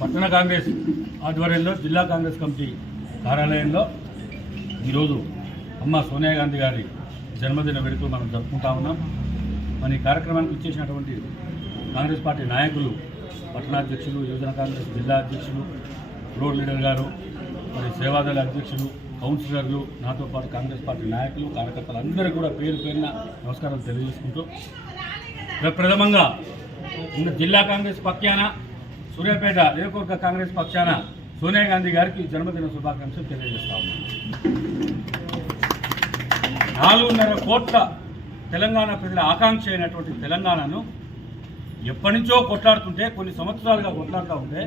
పట్టణ కాంగ్రెస్ ఆధ్వర్యంలో జిల్లా కాంగ్రెస్ కమిటీ కార్యాలయంలో ఈరోజు అమ్మ సోనియా గాంధీ గారి జన్మదిన వేడుకలు మనం జరుపుకుంటా ఉన్నాం మన ఈ కార్యక్రమానికి వచ్చేసినటువంటి కాంగ్రెస్ పార్టీ నాయకులు పట్టణాధ్యక్షులు యువజన కాంగ్రెస్ జిల్లా అధ్యక్షులు రోడ్ లీడర్ గారు మరి సేవాదళ అధ్యక్షులు కౌన్సిలర్లు నాతో పాటు కాంగ్రెస్ పార్టీ నాయకులు కార్యకర్తలు అందరూ కూడా పేరు పేరున నమస్కారం తెలియజేసుకుంటూ ప్రథమంగా ఉన్న జిల్లా కాంగ్రెస్ పక్యాన సూర్యాపేట రేకూర్గ కాంగ్రెస్ పక్షాన సోనియా గాంధీ గారికి జన్మదిన శుభాకాంక్షలు తెలియజేస్తా నాలుగున్నర కోట్ల తెలంగాణ ప్రజల ఆకాంక్ష అయినటువంటి తెలంగాణను ఎప్పటి నుంచో కొట్లాడుతుంటే కొన్ని సంవత్సరాలుగా కొట్లాడుతూ ఉంటే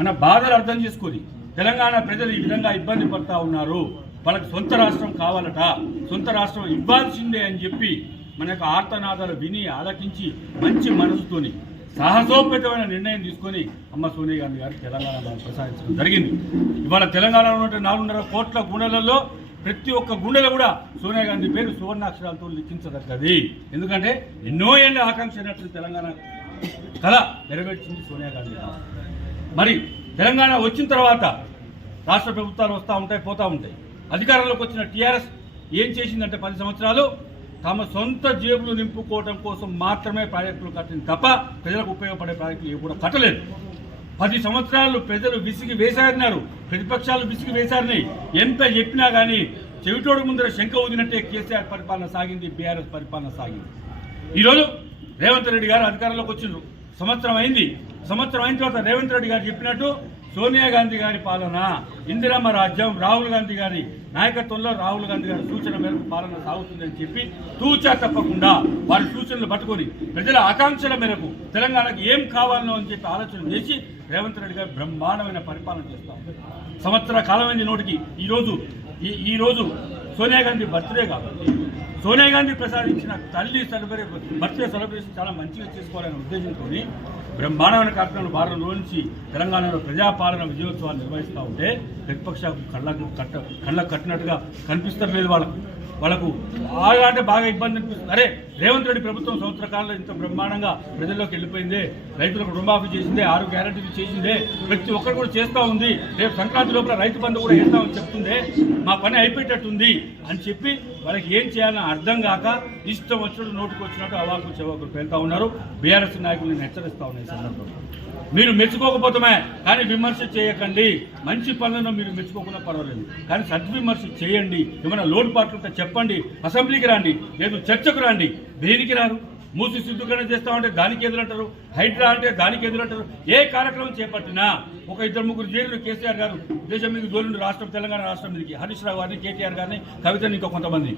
మన బాధలు అర్థం చేసుకొని తెలంగాణ ప్రజలు ఈ విధంగా ఇబ్బంది పడతా ఉన్నారు వాళ్ళకి సొంత రాష్ట్రం కావాలట సొంత రాష్ట్రం ఇవ్వాల్సిందే అని చెప్పి మన యొక్క ఆర్తనాదాలు విని ఆలకించి మంచి మనసుతోని సాహసోపేతమైన నిర్ణయం తీసుకొని అమ్మ సోనియా గాంధీ గారు తెలంగాణలో ప్రసాదించడం జరిగింది ఇవాళ తెలంగాణలో ఉన్న నాలుగున్నర కోట్ల గుండెలలో ప్రతి ఒక్క గుండెలో కూడా సోనియా గాంధీ పేరు సువర్ణాక్షరాలతో లిఖించదగ్గది ఎందుకంటే ఎన్నో ఏళ్ళ ఆకాంక్ష తెలంగాణ కళ నెరవేర్చింది సోనియా గాంధీ మరి తెలంగాణ వచ్చిన తర్వాత రాష్ట్ర ప్రభుత్వాలు వస్తూ ఉంటాయి పోతూ ఉంటాయి అధికారంలోకి వచ్చిన టీఆర్ఎస్ ఏం చేసిందంటే పది సంవత్సరాలు తమ సొంత జేబులు నింపుకోవడం కోసం మాత్రమే ప్రాజెక్టులు కట్టింది తప్ప ప్రజలకు ఉపయోగపడే ప్రాజెక్టులు కూడా కట్టలేదు పది సంవత్సరాలు ప్రజలు విసిగి వేశారన్నారు ప్రతిపక్షాలు విసిగి వేశారని ఎంత చెప్పినా కానీ చెవిటోడు ముందర శంక ఊదినట్టే కేసీఆర్ పరిపాలన సాగింది బీఆర్ఎస్ పరిపాలన సాగింది ఈరోజు రేవంత్ రెడ్డి గారు అధికారంలోకి వచ్చిండ్రు సంవత్సరం అయింది సంవత్సరం అయిన తర్వాత రేవంత్ రెడ్డి గారు చెప్పినట్టు సోనియా గాంధీ గారి పాలన ఇందిరమ్మ రాజ్యం రాహుల్ గాంధీ గారి నాయకత్వంలో రాహుల్ గాంధీ గారి సూచన మేరకు పాలన సాగుతుందని చెప్పి తూచా తప్పకుండా వారి సూచనలు పట్టుకొని ప్రజల ఆకాంక్షల మేరకు తెలంగాణకు ఏం కావాలనో అని చెప్పి ఆలోచన చేసి రేవంత్ రెడ్డి గారు బ్రహ్మాండమైన పరిపాలన చేస్తారు సంవత్సర కాలమైన నోటికి ఈరోజు ఈ ఈరోజు సోనియా గాంధీ బర్త్డే కాబట్టి సోనియా గాంధీ ప్రసాదించిన తల్లి సెలబ్రే బర్త్డే సెలబ్రేషన్ చాలా మంచిగా చేసుకోవాలనే ఉద్దేశంతో బ్రహ్మాండమైన కార్యక్రమాలు వారం రోజుల నుంచి తెలంగాణలో ప్రజాపాలన విజయోత్సవాలు నిర్వహిస్తూ ఉంటే ప్రతిపక్ష కళ్ళ కట్ట కళ్ళకు కట్టినట్టుగా కనిపిస్తలేదు వాళ్ళకు వాళ్ళకు బాగా అంటే బాగా ఇబ్బంది అనిపిస్తుంది అరే రేవంత్ రెడ్డి ప్రభుత్వం సంవత్సర కాలంలో ఇంత బ్రహ్మాండంగా ప్రజల్లోకి వెళ్ళిపోయింది రైతులకు రుణమాఫీ చేసిందే ఆరు గ్యారంటీలు చేసిందే ప్రతి ఒక్కరు కూడా చేస్తూ ఉంది రేపు సంక్రాంతి లోపల రైతు బంధు కూడా వేస్తామని చెప్తుందే మా పని అయిపోయేటట్టుంది అని చెప్పి వాళ్ళకి ఏం చేయాలని అర్థం కాక ఇష్టం వచ్చినట్టు నోటుకు వచ్చినట్టు అవాకు చెవాకులు వెళ్తూ ఉన్నారు బీఆర్ఎస్ నేను హెచ్చరిస్తూ ఉన్నాయి సందర్భంలో మీరు మెచ్చుకోకపోతమే కానీ విమర్శ చేయకండి మంచి పనులను మీరు మెచ్చుకోకుండా పర్వాలేదు కానీ సద్విమర్శ చేయండి ఏమైనా లోటుపాట్లు ఉంటే చెప్పండి అసెంబ్లీకి రండి లేదు చర్చకు రండి దేనికి రారు మూసి సిద్ధుకరణ చేస్తామంటే దానికి ఎదురంటారు హైడ్రా అంటే దానికి ఎదురంటారు ఏ కార్యక్రమం చేపట్టినా ఒక ఇద్దరు ముగ్గురు జైలు కేసీఆర్ గారు దేశం మీద జోలుండి రాష్ట్రం తెలంగాణ రాష్ట్రం మీదకి హరీష్ రావు గారిని కేటీఆర్ గారిని కవిత ఇంకా కొంతమంది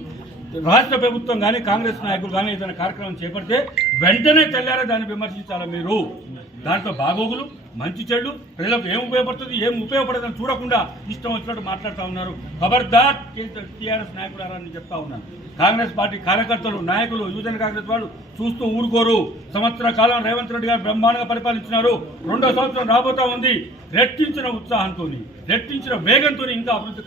రాష్ట్ర ప్రభుత్వం కానీ కాంగ్రెస్ నాయకులు కానీ ఏదైనా కార్యక్రమం చేపడితే వెంటనే తెల్లారే దాన్ని విమర్శించాలి మీరు దాంట్లో బాగోగులు మంచి చెడు ప్రజలకు ఏం ఉపయోగపడుతుంది ఏం ఉపయోగపడదని చూడకుండా ఇష్టం వచ్చినట్టు మాట్లాడుతూ ఉన్నారు ఖబర్దార్ టీఆర్ఎస్ నాయకులు అని చెప్తా ఉన్నాను కాంగ్రెస్ పార్టీ కార్యకర్తలు నాయకులు యువజన కాంగ్రెస్ వాళ్ళు చూస్తూ ఊరుకోరు సంవత్సర కాలం రేవంత్ రెడ్డి గారు బ్రహ్మాండంగా పరిపాలించినారు రెండో సంవత్సరం రాబోతా ఉంది రెట్టించిన ఉత్సాహంతో రెట్టించిన వేగంతో ఇంకా అభివృద్ధి